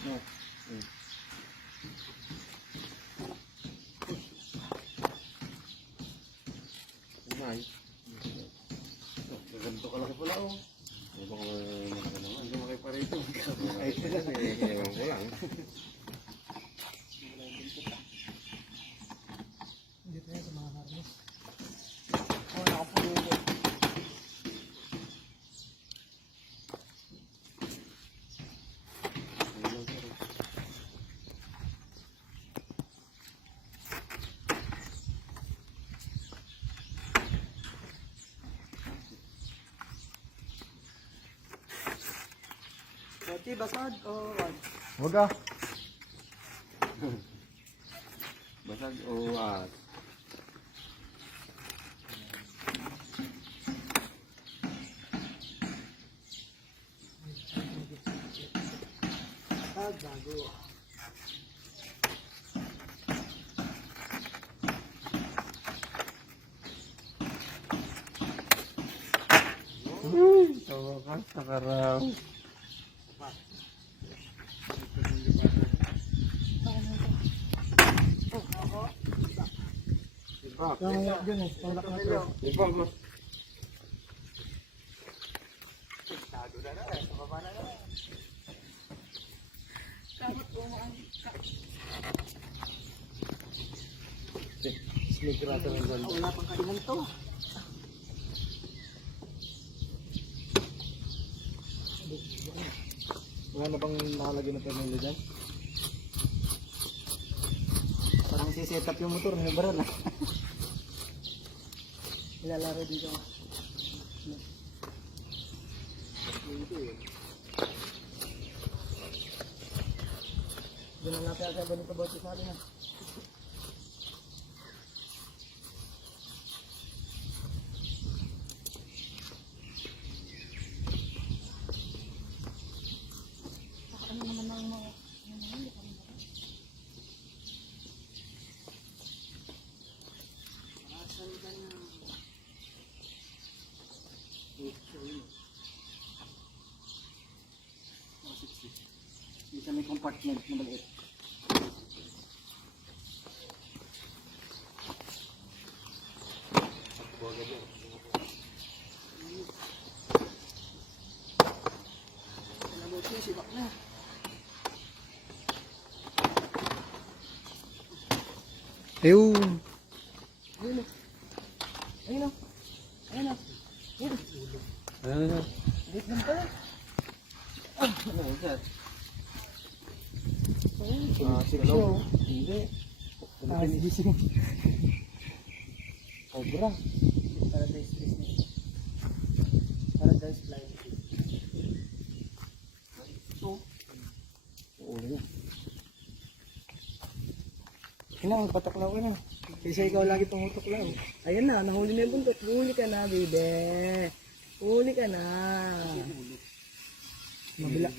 Hmm. Umay. Ganito ka laki pala oh. Ay, baka malaki naman. Kayo pa rito. Ay, ewan ko lang. Dito yan sa mga harness. Oh, nakapulo. Ayun lang, sir. Koti, basag o wag? Huwag ah. Basag o. Ah, bago. Uy, tawa ka. Takaraw. Iba, Kaya dyan eh, tulak na ito. iba, ma. Snigrato ng ganda. wala pang to. Wala na bang nakalagay na pernilo dyan? Parang siset up yung motor, may baral ah. Ilalaro dito. Doon na natin ang ganito ba sa atin ah. Ano naman ang mga, ano naman, hindi kami ba? Asan ka na? Dito may compartment na maliit. Nalabot niya, sibak na. Ayun! Ayun o. Ayun o. Ayun o. Ayun. Ano na? Lit lang pala. Ano ba siya? Ah, siksyo. Hindi. Ah, gising. Cobra. Paradise yun. Paradise Flying Fish. Ito. Oo. Kinang, patak na ako na. Kasi ikaw lagi tumutok lang. Ayan na, nahuli na yung buntot. Huli ka na, baby. Huli ka na. Mabila.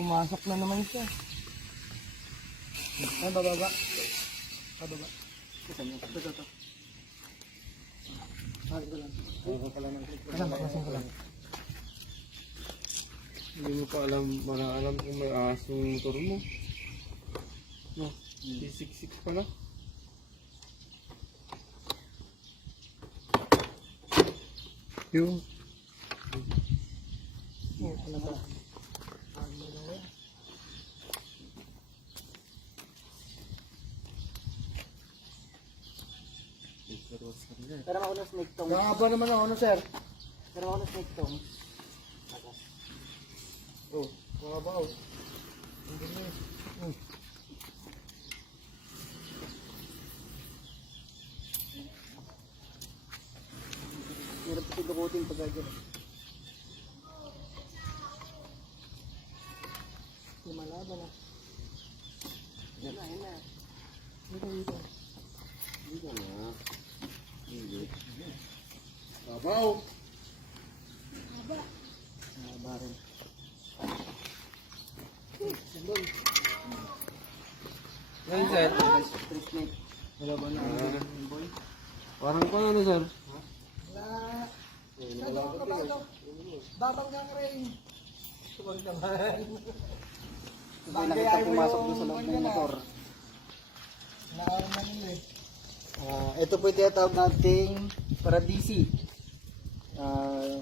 Pumasok na naman siya. Ay, bababa. Bababa. Saan yun? Ito, ito, ito. Ayun ko Hindi mo pa alam, wala alam kung may aso yung motor mo. No, sisiksik pala. Yung. Oh, alam ano ba? Pero ako ng snake tong. Nakaba naman ako, ano sir? Pero ako ng snake tong. Oh, nakaba ako. Hirap kasi dukutin pag gagawin. Lumalaban na. Yan na, yan na. Dito, dito. Dito na. Hindi. Kabaw! Mahaba rin. Yan sir. Snake. Wala ba na? Boy. Parang pa ano sir? Babang ka rin. Tuwag naman. Sabay nakita pumasok doon sa loob ng motor. Ah, ito po yung tinatawag nating paradisi. Ah,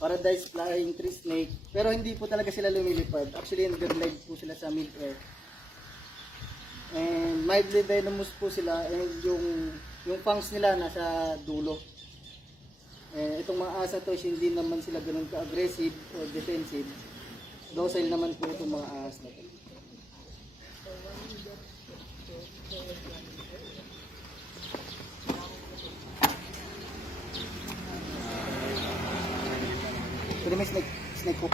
paradise flying tree snake. Pero hindi po talaga sila lumilipad. Actually, nag-glide po sila sa mid-air. And mildly venomous po sila and yung yung fangs nila nasa dulo. Eh, itong mga asa to, hindi naman sila ganun ka-aggressive or defensive. Docile naman po itong mga ahas na to. May snake, snake hook.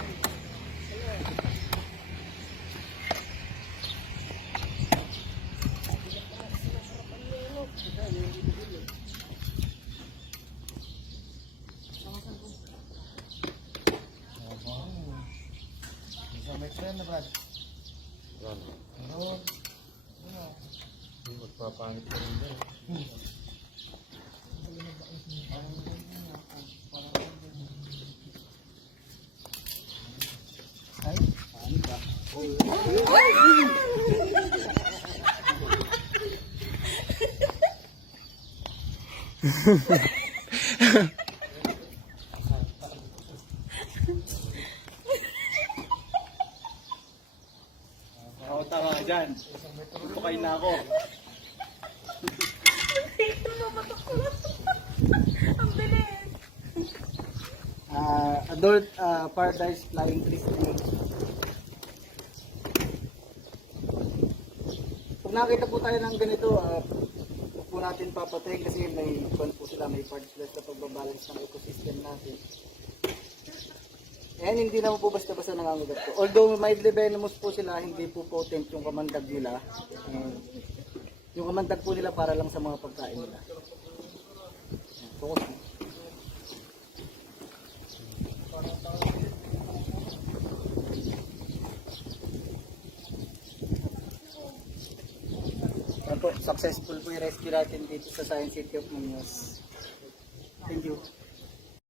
Sa may friend na Brad. Ano? Ano? Magpapangit ka rin dyan. Ay, ba? Ako tama ka dyan. Pupukay na ako. Ang bilis. Ah, adult ah, paradise flying tree Pag nakita po tayo ng ganito, huwag po natin papatayin kasi may kwan po sila, may sila sa pagbabalance ng ecosystem natin. Ayan, hindi naman po basta-basta nangangagat po. Although mildly venomous po sila, hindi po potent yung kamandag nila. Ah, yung kamandag po nila para lang sa mga pagkain nila. Focus successful po yung rescue natin dito sa Science City of Muñoz. Thank you.